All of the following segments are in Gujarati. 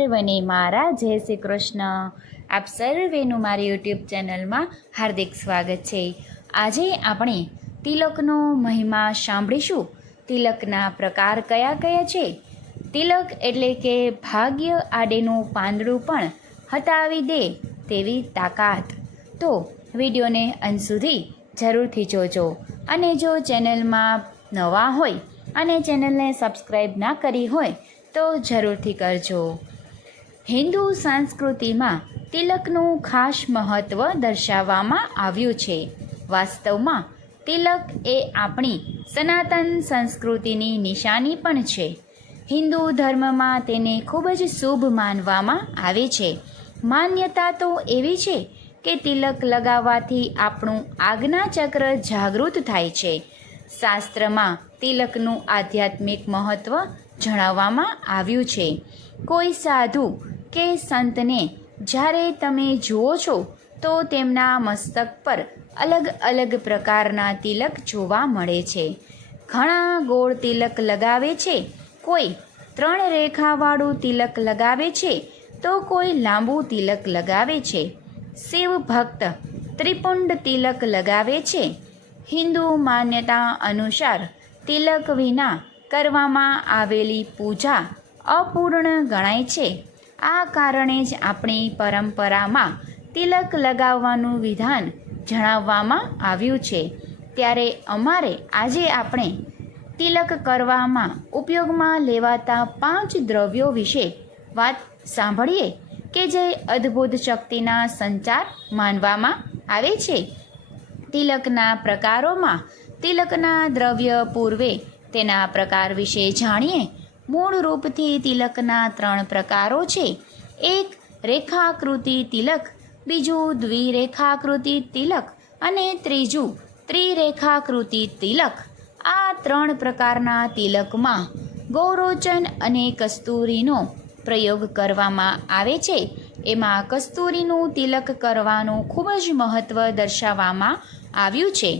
સર્વને મારા. જય શ્રી કૃષ્ણ. આપ સર્વેનું મારી યુટ્યુબ ચેનલમાં હાર્દિક સ્વાગત છે. આજે આપણે તિલકનો મહિમા સાંભળીશું. તિલકના પ્રકાર કયા કયા છે? તિલક એટલે કે ભાગ્ય આડેનું પાંદડું પણ હટાવી દે તેવી તાકાત. તો વિડીયોને અંત સુધી જરૂરથી જોજો અને જો ચેનલમાં નવા હોય અને ચેનલને સબસ્ક્રાઈબ ના કરી હોય તો જરૂરથી કરજો. હિન્દુ સંસ્કૃતિમાં તિલકનું ખાસ મહત્ત્વ દર્શાવવામાં આવ્યું છે. વાસ્તવમાં, તિલક એ આપણી સનાતન સંસ્કૃતિની નિશાની પણ છે. હિન્દુ ધર્મમાં તેને ખૂબ જ શુભ માનવામાં આવે છે. માન્યતા તો એવી છે કે તિલક લગાવવાથી આપણું આજ્ઞાચક્ર જાગૃત થાય છે. શાસ્ત્રમાં તિલકનું આધ્યાત્મિક મહત્ત્વ જણાવવામાં આવ્યું છે. કોઈ સાધુ કે સંતને, જ્યારે તમે જુઓ છો, તો તેમના મસ્તક પર અલગ અલગ પ્રકારના તિલક જોવા મળે છે. ઘણા ગોળ તિલક લગાવે છે, કોઈ ત્રણ રેખાવાળું તિલક લગાવે છે, તો કોઈ લાંબુ તિલક લગાવે છે. શિવ ભક્ત ત્રિપુંડ તિલક લગાવે છે. હિન્દુ માન્યતા અનુસાર તિલક વિના કરવામાં આવેલી પૂજા અપૂર્ણ ગણાય છે. આ કારણે જ આપણી પરંપરામાં તિલક લગાવવાનું વિધાન જણાવવામાં આવ્યું છે. ત્યારે અમારે આજે આપણે તિલક કરવામાં ઉપયોગમાં લેવાતા પાંચ દ્રવ્યો વિશે વાત સાંભળીએ કે જે અદ્ભુત શક્તિના સંચાર માનવામાં આવે છે. તિલકના પ્રકારોમાં તિલકના દ્રવ્ય પૂર્વે તેના પ્રકાર વિશે જાણીએ મૂળ રૂપથી તિલકના ત્રણ પ્રકારો છે. એક, રેખાકૃતિ તિલક, બીજું દ્વિરેખાકૃતિ તિલક અને ત્રીજું ત્રિરેખાકૃતિ તિલક. આ ત્રણ પ્રકારના તિલકમાં ગૌરોચન અને કસ્તુરીનો પ્રયોગ કરવામાં આવે છે. એમાં કસ્તુરીનું તિલક કરવાનું ખૂબ જ મહત્ત્વ દર્શાવવામાં આવ્યું છે.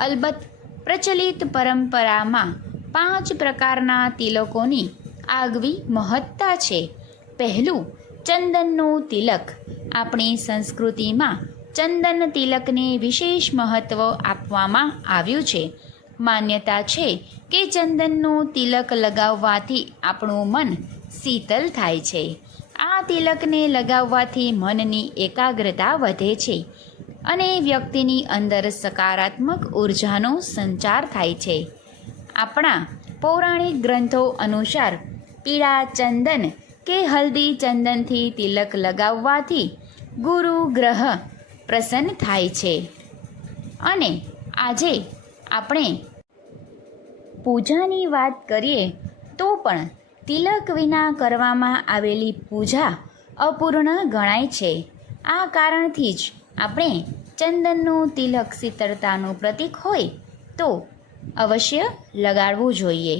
અલબત્ત, પ્રચલિત પરંપરામાં પાંચ પ્રકારના તિલકોની આગવી મહત્તા છે. પહેલું, ચંદનનું તિલક. આપણી સંસ્કૃતિમાં ચંદન તિલકને વિશેષ મહત્ત્વ આપવામાં આવ્યું છે. માન્યતા છે કે ચંદનનું તિલક લગાવવાથી આપણું મન શીતલ થાય છે. આ તિલકને લગાવવાથી મનની એકાગ્રતા વધે છે અને વ્યક્તિની અંદર સકારાત્મક ઉર્જાનો સંચાર થાય છે. આપણા પૌરાણિક ગ્રંથો અનુસાર પીળા ચંદન કે હલ્દી ચંદનથી તિલક લગાવવાથી ગુરુ ગ્રહ પ્રસન્ન થાય છે. અને આજે આપણે પૂજાની વાત કરીએ તો પણ તિલક વિના કરવામાં આવેલી પૂજા અપૂર્ણ ગણાય છે. આ કારણથી જ આપણે ચંદનનું તિલક શીતળતાનું પ્રતીક હોય તો અવશ્ય લગાડવું જોઈએ.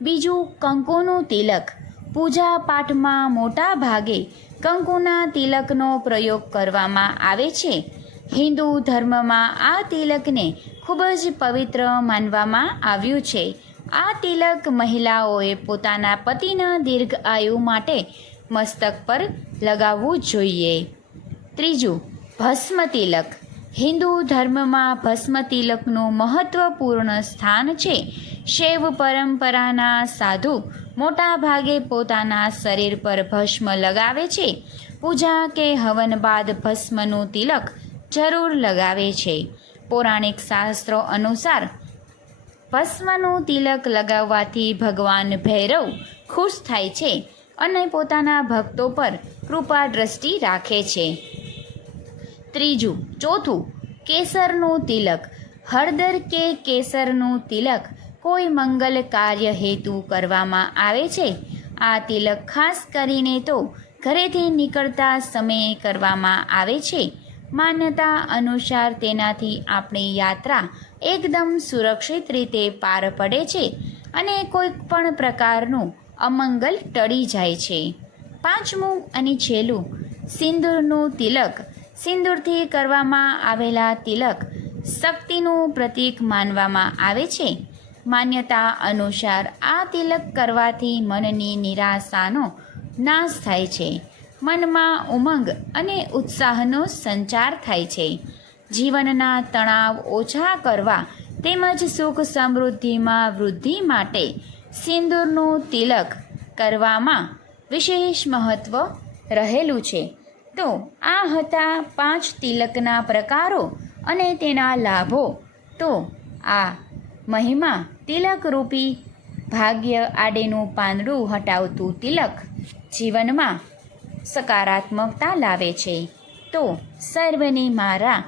બીજું કંકુનું તિલક. પૂજા પાઠમાં મોટા ભાગે કંકુના તિલકનો પ્રયોગ કરવામાં આવે છે. હિન્દુ ધર્મમાં આ તિલકને ખૂબ જ પવિત્ર માનવામાં આવ્યું છે. આ તિલક મહિલાઓએ પોતાના પતિના દીર્ઘ આયુ માટે મસ્તક પર લગાવવું જોઈએ. ત્રીજું, ભસ્મ તિલક. હિન્દુ ધર્મમાં ભસ્મ તિલકનું મહત્વપૂર્ણ સ્થાન છે. શૈવ પરંપરાના સાધુ મોટા ભાગે પોતાના શરીર પર ભસ્મ લગાવે છે. પૂજા કે હવન બાદ ભસ્મનું તિલક જરૂર લગાવે છે. પૌરાણિક શાસ્ત્રો અનુસાર ભસ્મનું તિલક લગાવવાથી ભગવાન ભૈરવ ખુશ થાય છે અને પોતાના ભક્તો પર કૃપા દ્રષ્ટિ રાખે છે. ત્રીજું, ચોથું, કેસરનું તિલક. હળદર કે કેસરનું તિલક કોઈ મંગલ કાર્ય હેતુ કરવામાં આવે છે? આ તિલક ખાસ કરીને તો ઘરેથી નીકળતા સમયે કરવામાં આવે છે. માન્યતા અનુસાર તેનાથી આપણી યાત્રા એકદમ સુરક્ષિત રીતે પાર પડે છે અને કોઈ પણ પ્રકારનું અમંગલ ટળી જાય છે. પાંચમું અને છેલ્લું, સિંદૂરનું તિલક સિંદૂરથી કરવામાં આવેલા તિલક શક્તિનું પ્રતીક માનવામાં આવે છે. માન્યતા અનુસાર આ તિલક કરવાથી મનની નિરાશાનો નાશ થાય છે. મનમાં ઉમંગ અને ઉત્સાહનો સંચાર થાય છે. જીવનના તણાવ ઓછા કરવા તેમજ સુખ સમૃદ્ધિમાં વૃદ્ધિ માટે સિંદૂરનું તિલક કરવામાં વિશેષ મહત્ત્વ રહેલું છે. તો આ હતા પાંચ તિલકના પ્રકારો અને તેના લાભો. તો આ મહિમા તિલકરૂપી ભાગ્ય આડેનું પાંદડું હટાવતું તિલક જીવનમાં સકારાત્મકતા લાવે છે. તો સર્વની મારા